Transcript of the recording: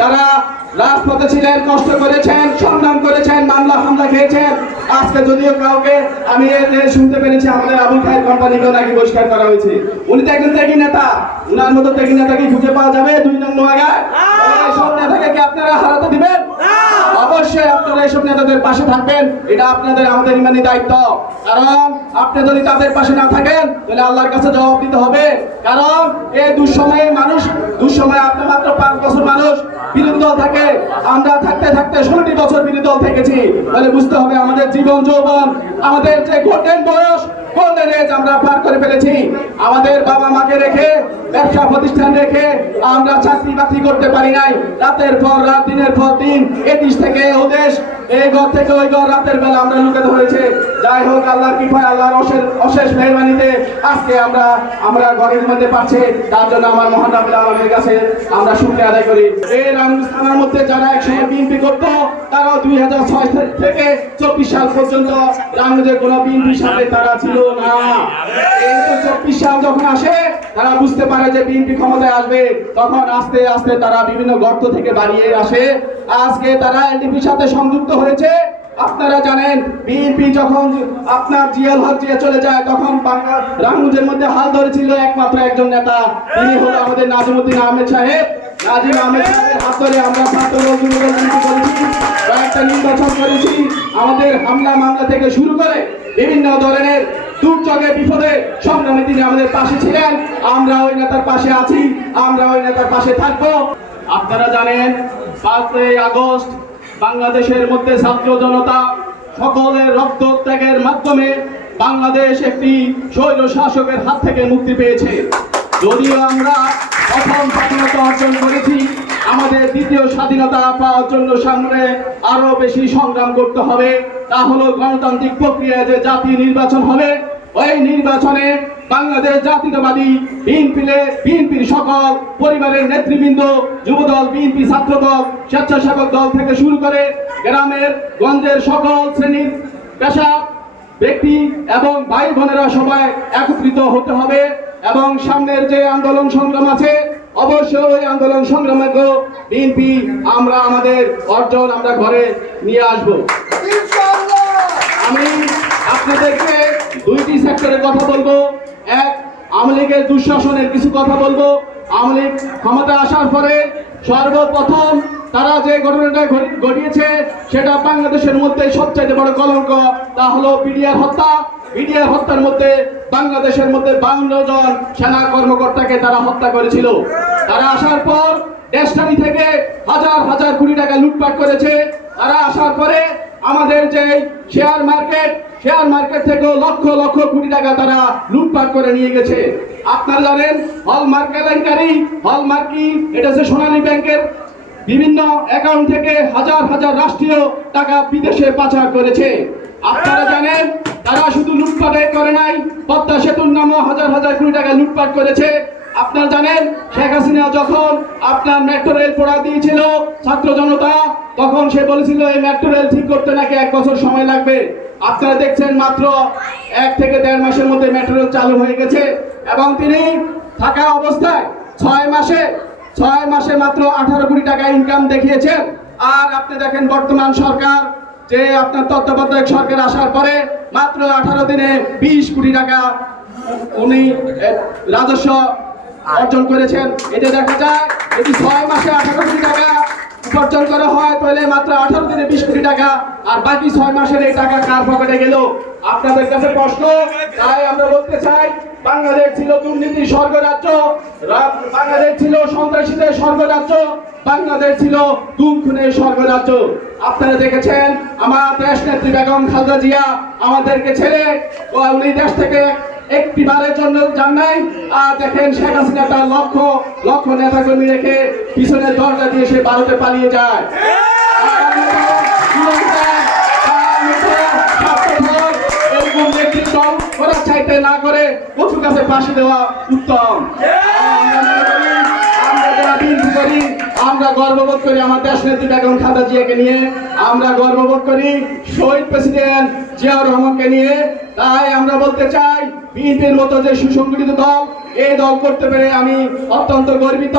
যারা রাজপথে ছিলেন কষ্ট করেছেন সংগ্রাম করেছেন মামলা হামলা খেয়েছেন আজকে যদিও কাউকে আমি শুনতে পেরেছি আমাদের আবুল খায়ের কোম্পানিকেও নাকি বহিষ্কার করা হয়েছে। উনি তো একজন ত্যাগী নেতা। উনার মতো ত্যাগী নেতা কি খুঁজে পাওয়া যাবে দুই নং। নোয়াগায় সব নেতাকে কি আপনারা হারাতে দিবেন? অবশ্যই আপনারা এসব নেতাদের পাশে থাকবেন। এটা আপনাদের আমাদের ইমানি দায়িত্ব। কারণ আপনি যদি তাদের পাশে না থাকেন তাহলে আল্লাহর কাছে জবাব দিতে হবে। কারণ এই দুঃসময়ে মানুষ দুঃসময়ে আমরা থাকতে থাকতে ষোলোটি বছর বিরোধী দল থেকেছি। তাহলে বুঝতে হবে আমাদের জীবন যৌবন, আমাদের যে গোল্ডেন বয়স গোল্ডেন আমরা পার করে ফেলেছি। আমাদের বাবা মাকে রেখে, ব্যবসা প্রতিষ্ঠান রেখে আমরা চাকরি বাকরি করতে পারি নাই। রাতের পর রাত, দিনের পর দিন এ দেশ থেকে ও দেশ এই ঘর থেকে ওই ঘর, রাতের বেলা আমরা লুকাতে হয়েছে যাই হোক, আল্লাহর কৃপায়, আল্লাহর অশেষ মেহরবানিতে আজকে আমরা আমরা ঘরের মধ্যে পাচ্ছি। তার জন্য আমার মহান রাবুল আলমের কাছে আমরা শুক্রিয়া আদায় করি। এই রামগঞ্জ থানার মধ্যে যারা একসময় বিএনপি করতো, তারাও দুই হাজার ছয় থেকে চব্বিশ সাল পর্যন্ত রামগঞ্জের কোনো বিএনপির সাথে তারা ছিল না। কিন্তু চব্বিশ সাল যখন আসে, তারা বুঝতে পারে যে বিএনপি ক্ষমতায় আসবে। তখন আস্তে আস্তে তারা বিভিন্ন গর্ত থেকে বাড়িয়ে আসে। আজকে তারা এলডিপির সাথে সংযুক্ত হয়েছে। আপনারা জানেন, বিএনপি যখন আপনার জিয়াল হক জিয়া চলে যায়, তখন মধ্যে হাল ধরেছিল একমাত্র একজন নেতা। তিনি হলো আমাদের নাজিমুদ্দিন আহমেদ সাহেব। নাজিম আহমেদ সাহেবের হাত ধরে আমরা কয়েকটা নির্বাচন করেছি। আমাদের হামলা মামলা থেকে শুরু করে বিভিন্ন ধরনের দুর্যোগে, বিপদে সংগ্রামে তিনি আমাদের পাশে ছিলেন। আমরা ওই নেতার পাশে আছি, আমরা ওই নেতার পাশে থাকব। আপনারা জানেন, পাঁচই আগস্ট বাংলাদেশের মধ্যে ছাত্র জনতা সকলের রক্ত ত্যাগের মাধ্যমে বাংলাদেশ একটি স্বৈর শাসকের হাত থেকে মুক্তি পেয়েছে। যদিও আমরা প্রথম স্বাধীনতা অর্জন করেছি আমাদের দ্বিতীয় স্বাধীনতা পাওয়ার জন্য সামনে আরও বেশি সংগ্রাম করতে হবে। তা হলো গণতান্ত্রিক প্রক্রিয়া যে জাতীয় নির্বাচন হবে, ওই নির্বাচনে বাংলাদেশ জাতীয়তাবাদী বিএনপিলে বিএনপির সকল পরিবারের নেতৃবৃন্দ, যুবদল, বিএনপি ছাত্রদল, স্বেচ্ছাসেবক দল থেকে শুরু করে গ্রামের, গঞ্জের সকল শ্রেণির পেশা, ব্যক্তি এবং ভাই বোনেরা সবাই একত্রিত হতে হবে এবং সামনের যে আন্দোলন সংগ্রাম আছে অবশ্যই আন্দোলন সংগ্রামে বিএনপি, আমরা আমাদের অর্জন আমরা ঘরে নিয়ে আসব। আমি আপনাদেরকে দুইটি সেক্টরের কথা বলব। এক, আওয়ামী লীগের দুঃশাসনের কিছু কথা বলব। আওয়ামী লীগ ক্ষমতা আসার পরে সর্বপ্রথম তারা যে ঘটনাটা ঘটি- ঘটিয়েছে, সেটা বাংলাদেশের মধ্যে সবচাইতে বড় কলঙ্ক, তা হলো বিডিআর হত্যা। বিডিআর হত্যার মধ্যে বাংলাদেশের মধ্যে বাউন্ন জন সেনা কর্মকর্তাকে তারা হত্যা করেছিল। তারা আসার পর দেশটানি থেকে হাজার হাজার কোটি টাকা লুটপাট করেছে। তারা আসার পরে আমাদের যে শেয়ার মার্কেট শেয়ার মার্কেট থেকেও লক্ষ লক্ষ কোটি টাকা তারা লুটপাট করে নিয়ে গেছে। আপনারা জানেন, হলমার্ক কেলেঙ্কারি, হলমার্কি এটা হচ্ছে সোনালী ব্যাংকের বিভিন্ন অ্যাকাউন্ট থেকে হাজার হাজার রাষ্ট্রীয় টাকা বিদেশে পাচার করেছে। আপনারা জানেন, তারা শুধু লুটপাটে করে নাই, পদ্মা সেতুর নামও হাজার হাজার কোটি টাকা লুটপাট করেছে। আপনারা জানেন, শেখ হাসিনা যখন আপনার মেট্রো রেল পোড়া দিয়েছিল ছাত্র জনতা, তখন সে বলেছিল, এই মেট্রো রেল ঠিক করতে নাকি এক বছর সময় লাগবে? আপনারা দেখছেন মাত্র এক থেকে দেড় মাসের মধ্যে মেট্রো রেল চালু হয়ে গেছে এবং তিনি থাকা অবস্থায় ছয় মাসে ছয় মাসে মাত্র আঠারো কোটি টাকা ইনকাম দেখিয়েছেন। আর আপনি দেখেন, বর্তমান সরকার, যে আপনার তত্ত্বাবধায়ক সরকার আসার পরে মাত্র আঠারো দিনে বিশ কোটি টাকা উনি রাজস্ব অর্জন করেছেন। এটা দেখা যায় যদি ছয় মাসে আঠারো কোটি টাকা উপার্জন করা হয় তাহলে মাত্র আঠারো দিনে বিশ কোটি টাকা, আর বাকি ছয় মাসের এই টাকা কার পকেটে গেল? আপনাদের কাছে প্রশ্ন, তাই আমরা বলতে চাই, বাংলাদেশ ছিল দুর্নীতির স্বর্গরাজ্য বাংলাদেশ ছিল সন্ত্রাসীদের স্বর্গরাজ্য, বাংলাদেশ ছিল গুম খুনের স্বর্গরাজ্য। আপনারা দেখেছেন, আমার দেশ নেত্রী বেগম খালদা জিয়া, আমাদেরকে ছেড়ে উনি দেশ থেকে একটি বারের জন্য যান নাই। আর দেখেন শেখ হাসিনা তার লক্ষ লক্ষ নেতাকর্মী রেখে পিছনের দরজা দিয়ে সে ভারতে পালিয়ে যায়। চাইতে না করে কচু কাছে পাশে দেওয়া উত্তম আমরা যারা করি আমরা গর্ববোধ করি আমার দেশ নেত্রী বেগম খাদা জিয়াকে নিয়ে। আমরা গর্ববোধ করি শহীদ প্রেসিডেন্ট জিয়াউর রহমানকে নিয়ে। তাই আমরা বলতে চাই, বিএনপির মতো যে সুসংগঠিত দল, এই দল করতে পেরে আমি অত্যন্ত গর্বিত।